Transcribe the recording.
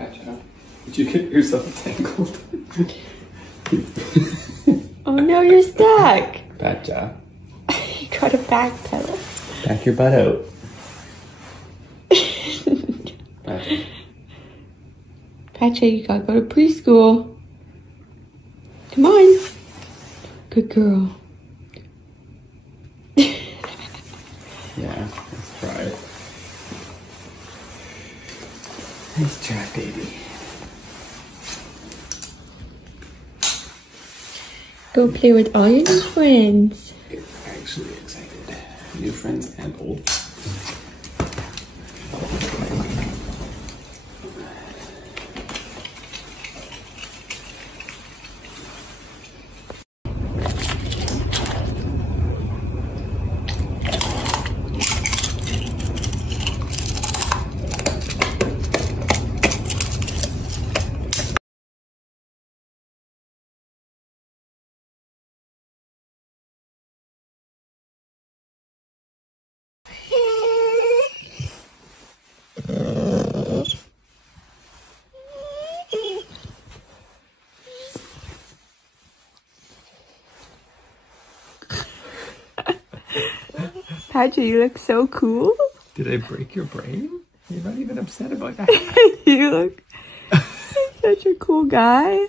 Gotcha. Did you get yourself tangled? Oh no, you're stuck. Gotcha. You gotta backpedal. Back your butt out. Gotcha. Pacha, you gotta go to preschool. Come on. Good girl. Yeah, let's try it. Nice try, baby. Go play with all your new friends. You're actually excited. New friends and old friends. Pacha, you look so cool. Did I break your brain? You're not even upset about that. You look such a cool guy.